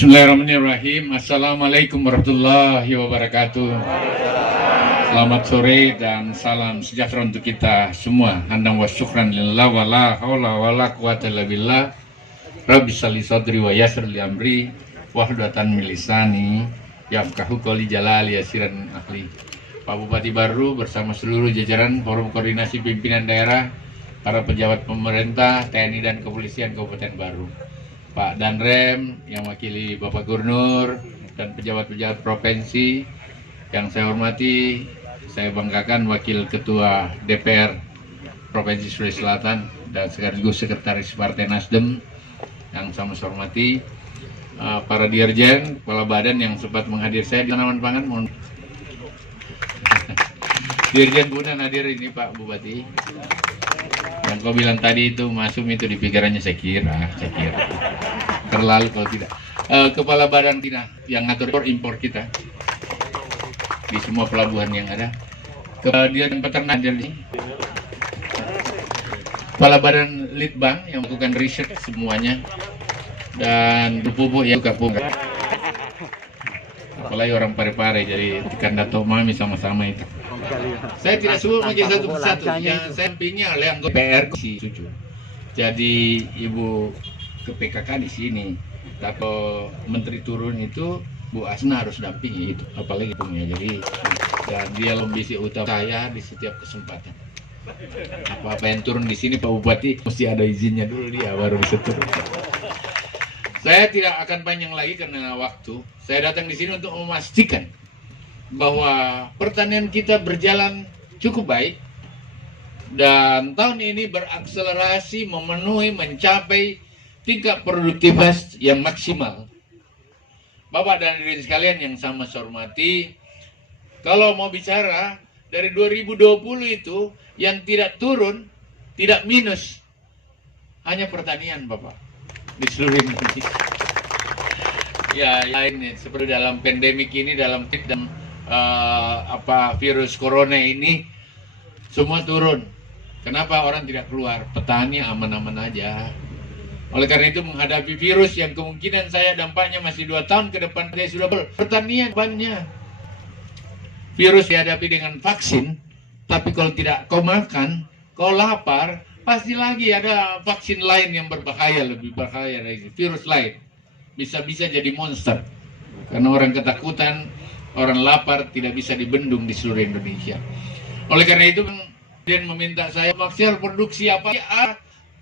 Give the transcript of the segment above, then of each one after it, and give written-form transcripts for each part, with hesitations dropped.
Bismillahirrahmanirrahim. Assalamualaikum warahmatullahi wabarakatuh. Selamat sore dan salam sejahtera untuk kita semua. Handang wa syukran lillah wa la haula wa la quwata illa billah. Rabbi shalli sadri wa yassir li amri wahludatan min lisani yafqahu qouli jalali yasiran ahli. Pak Bupati Baru bersama seluruh jajaran Forum Koordinasi Pimpinan Daerah, para pejabat pemerintah, TNI dan Kepolisian Kabupaten Baru, Pak Danrem yang wakili Bapak Gubernur dan pejabat-pejabat provinsi yang saya hormati, saya banggakan Wakil Ketua DPR Provinsi Sulawesi Selatan dan sekaligus Sekretaris Partai Nasdem yang sama saya hormati, para dirjen, kepala badan yang sempat menghadir saya di tanaman pangan, mohon. Dirjen Bunan hadir ini Pak Bupati. Yang kau bilang tadi itu masuk itu di pikirannya saya kira terlalu kalau tidak. Kepala badan tidak yang ngatur impor kita di semua pelabuhan yang ada. Kemudian peternak jadi kepala badan Litbang yang melakukan riset semuanya, dan pupuk yang juga pupuk. Apalagi orang Parepare, jadi ikan dato mami sama-sama itu. Saya tidak sebut lagi satu persatu. Yang saya pinginnya oleh anggota PR setuju. Jadi Ibu ke PKK di sini. Kalau Menteri turun itu Bu Asna harus dampingi itu, apalagi punya. Jadi dan dia lombisi utama saya di setiap kesempatan. Apa-apa yang turun di sini Pak Bupati mesti ada izinnya dulu dia baru bisa turun. Saya tidak akan panjang lagi karena waktu. Saya datang di sini untuk memastikan bahwa pertanian kita berjalan cukup baik dan tahun ini berakselerasi memenuhi mencapai tingkat produktivitas yang maksimal. Bapak dan hadirin sekalian yang sama saya hormati, kalau mau bicara dari 2020 itu yang tidak turun, tidak minus, hanya pertanian Bapak di seluruh Indonesia. Ya lain seperti dalam pandemik ini, dalam virus corona ini semua turun. Kenapa orang tidak keluar? Petani aman-aman aja. Oleh karena itu menghadapi virus yang kemungkinan saya dampaknya masih 2 tahun ke depan, saya sudah pertanian banyak. Virus dihadapi dengan vaksin, tapi kalau tidak kau makan, kau lapar, pasti lagi ada vaksin lain yang berbahaya, lebih bahaya dari virus lain. Bisa-bisa jadi monster. Karena orang ketakutan, orang lapar tidak bisa dibendung di seluruh Indonesia. Oleh karena itu, dia meminta saya maksimal produksi apa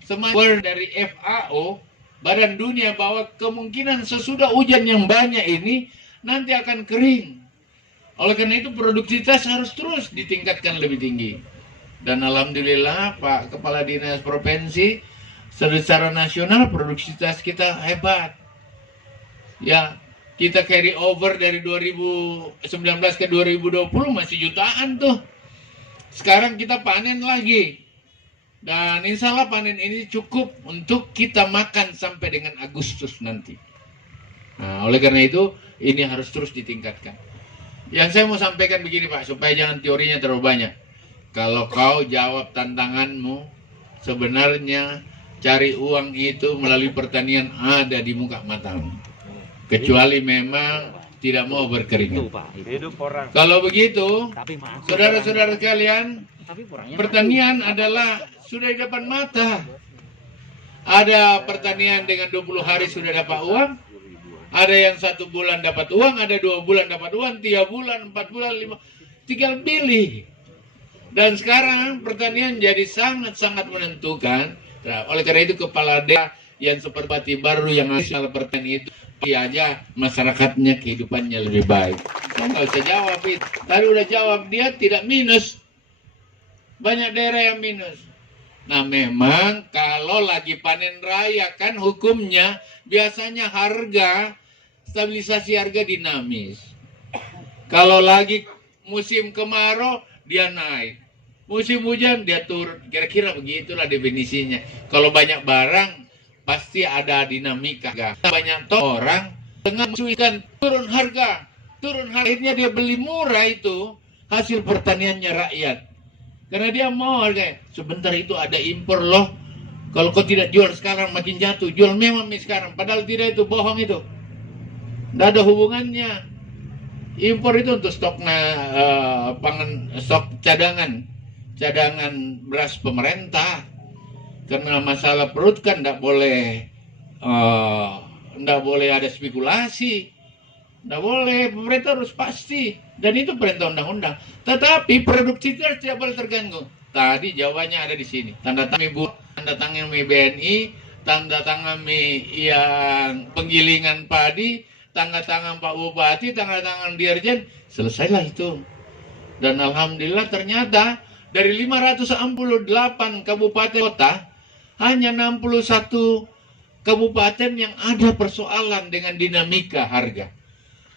semacam dari FAO, Badan Dunia, bahwa kemungkinan sesudah hujan yang banyak ini nanti akan kering. Oleh karena itu produktivitas harus terus ditingkatkan lebih tinggi. Dan alhamdulillah Pak Kepala Dinas Provinsi, secara nasional produktivitas kita hebat. Ya, kita carry over dari 2019 ke 2020 masih jutaan tuh. Sekarang kita panen lagi. Dan insya Allah panen ini cukup untuk kita makan sampai dengan Agustus nanti. Nah, oleh karena itu ini harus terus ditingkatkan. Yang saya mau sampaikan begini Pak, supaya jangan teorinya terlalu banyak. Kalau kau jawab tantanganmu, sebenarnya cari uang itu melalui pertanian ada di muka matamu. Kecuali memang tidak mau berkeringat. Kalau begitu, saudara-saudara sekalian, pertanian adalah sudah di depan mata. Ada pertanian dengan 20 hari sudah dapat uang, ada yang 1 bulan dapat uang, ada 2 bulan dapat uang, 3 bulan, 4 bulan, 5, tinggal pilih. Dan sekarang pertanian jadi sangat-sangat menentukan. Nah, oleh karena itu kepala daerah yang seperti Baru yang asal pertanian itu, iya aja masyarakatnya kehidupannya lebih baik. Nggak usah jawab itu. Tadi udah jawab, dia tidak minus. Banyak daerah yang minus. Nah memang kalau lagi panen raya kan hukumnya biasanya harga, stabilisasi harga dinamis. Kalau lagi musim kemarau dia naik, musim hujan dia turun. Kira-kira begitulah definisinya. Kalau banyak barang pasti ada dinamika. Banyak orang tengah mencuikan turun harga. Akhirnya dia beli murah itu hasil pertaniannya rakyat. Karena dia mau harga. Sebentar itu ada impor loh. Kalau kau tidak jual sekarang makin jatuh. Jual memang sekarang. Padahal tidak, itu bohong itu. Tidak ada hubungannya. Impor itu untuk stok pangan, stok cadangan beras pemerintah. Karena masalah perut kan tidak boleh ada spekulasi, tidak boleh, pemerintah harus pasti, dan itu perintah undang-undang. Tetapi produktivitas tidak boleh terganggu. Tadi jawabannya ada di sini. Tanda tangan ibu, tanda tangan BNI, tanda tangan yang penggilingan padi, tanda tangan Pak Bupati, tanda tangan Dirjen, selesailah itu. Dan alhamdulillah ternyata dari 568 kabupaten kota, hanya 61 kabupaten yang ada persoalan dengan dinamika harga.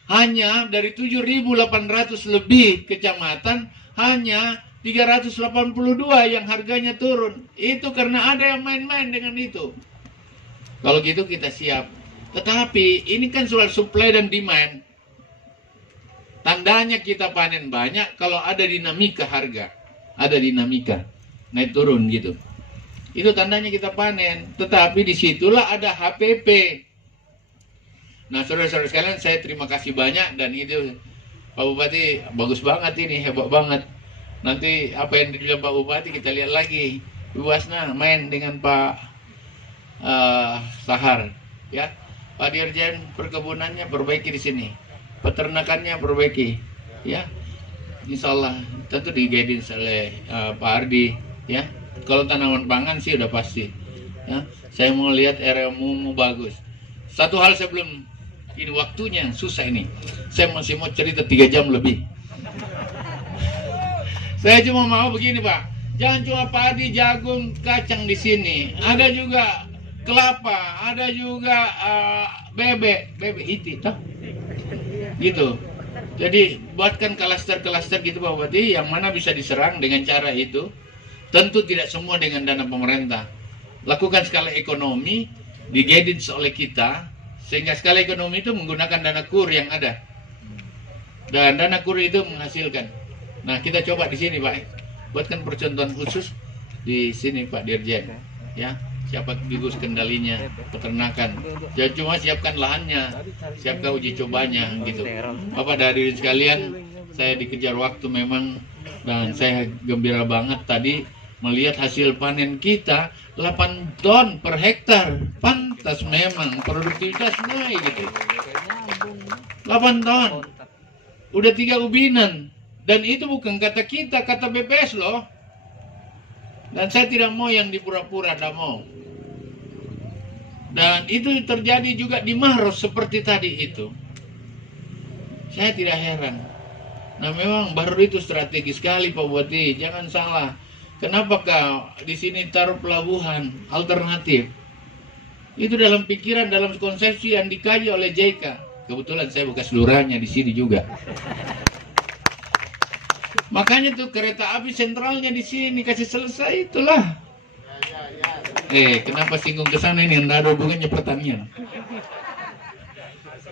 Hanya dari 7.800 lebih kecamatan, hanya 382 yang harganya turun. Itu karena ada yang main-main dengan itu. Kalau gitu kita siap. Tetapi ini kan soal supply dan demand. Tandanya kita panen banyak kalau ada dinamika harga. Ada dinamika, naik turun gitu. Itu tandanya kita panen. Tetapi disitulah ada HPP. Nah, saudara-saudara sekalian, saya terima kasih banyak. Dan itu Pak Bupati bagus banget ini, hebat banget. Nanti apa yang dibilang Pak Bupati kita lihat lagi. Luasnya main dengan Pak Sahar, ya. Pak Dirjen perkebunannya perbaiki di sini, peternakannya perbaiki, ya. Insya Allah tentu di-guidance oleh Pak Ardi, ya. Kalau tanaman pangan sih udah pasti, ya. Saya mau lihat area mumu bagus. Satu hal saya belum, ini waktunya susah ini. Saya masih mau cerita 3 jam lebih. Saya cuma mau begini, Pak. Jangan cuma padi, jagung, kacang di sini. Ada juga kelapa, ada juga bebek itu, toh? Gitu. Jadi buatkan klaster-klaster gitu Pak Bupati, yang mana bisa diserang dengan cara itu. Tentu tidak semua dengan dana pemerintah. Lakukan skala ekonomi, di-guidance oleh kita, sehingga skala ekonomi itu menggunakan dana KUR yang ada. Dan dana KUR itu menghasilkan. Nah, kita coba di sini Pak. Buatkan percontohan khusus di sini Pak Dirjen. Ya, siapa gugus kendalinya, peternakan. Jangan cuma siapkan lahannya, siapkan uji cobanya gitu. Bapak dari sekalian, saya dikejar waktu memang, dan saya gembira banget tadi melihat hasil panen kita 8 ton per hektar. Pantas memang produktivitas naik gitu. 8 ton. Udah 3 ubinan. Dan itu bukan kata kita, kata BPS loh. Dan saya tidak mau yang dipura-pura, tidak mau. Dan itu terjadi juga di Maros seperti tadi itu. Saya tidak heran. Nah memang baru itu strategi sekali Pak Bupati, jangan salah. Kenapa kau di sini taruh pelabuhan alternatif? Itu dalam pikiran, dalam konsepsi yang dikaji oleh JK. Kebetulan saya bekas lurahnya di sini juga. Makanya tuh kereta api sentralnya di sini kasih selesai itulah. Kenapa singgung ke sana ini? Nggak ada hubungannya pertanian.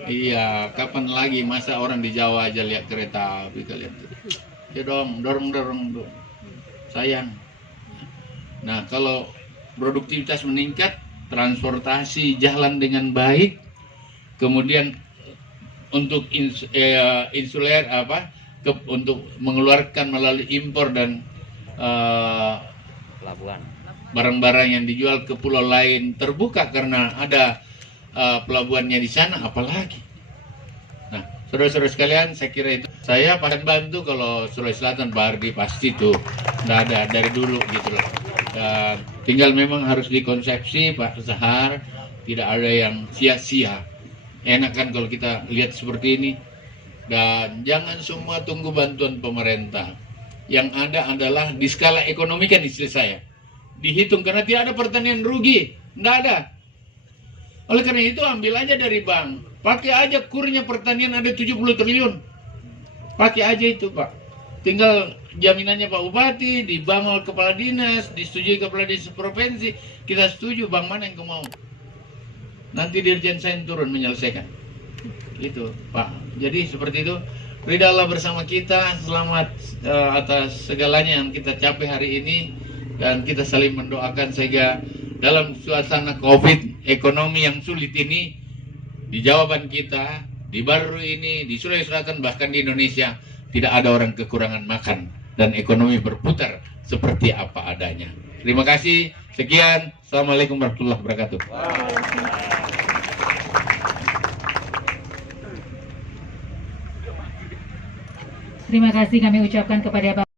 Iya, kapan lagi masa orang di Jawa aja lihat kereta api kalian tuh. Ya dong, dorong. Sayang. Nah, kalau produktivitas meningkat, transportasi jalan dengan baik, kemudian untuk insuler untuk mengeluarkan melalui impor dan pelabuhan. Barang-barang yang dijual ke pulau lain terbuka karena ada pelabuhannya di sana, apalagi. Nah, saudara-saudara sekalian, saya kira itu. Saya akan bantu kalau Sulawesi Selatan, Pak Ardi pasti tuh, nggak ada dari dulu gitu loh. Dan tinggal memang harus dikonsepsi Pak Sahar, tidak ada yang sia-sia. Enak kan kalau kita lihat seperti ini. Dan jangan semua tunggu bantuan pemerintah. Yang ada adalah di skala ekonomi kan istilah saya. Dihitung karena tidak ada pertanian rugi, nggak ada. Oleh karena itu ambil aja dari bank, pakai aja kurnya pertanian ada 70 triliun, pakai aja itu Pak. Tinggal jaminannya Pak Bupati, di bank oleh kepala dinas, disetujui kepala dinas provinsi, kita setuju bank mana yang kau mau. Nanti Dirjen Sain turun menyelesaikan. Itu Pak. Jadi seperti itu. Ridha Allah bersama kita. Selamat atas segalanya yang kita capai hari ini. Dan kita saling mendoakan sehingga dalam suasana COVID, ekonomi yang sulit ini, di jawaban kita di Baru ini, di Sulawesi Selatan, bahkan di Indonesia, tidak ada orang kekurangan makan dan ekonomi berputar seperti apa adanya. Terima kasih. Sekian. Assalamualaikum warahmatullahi wabarakatuh. Terima kasih kami ucapkan kepada Bapak.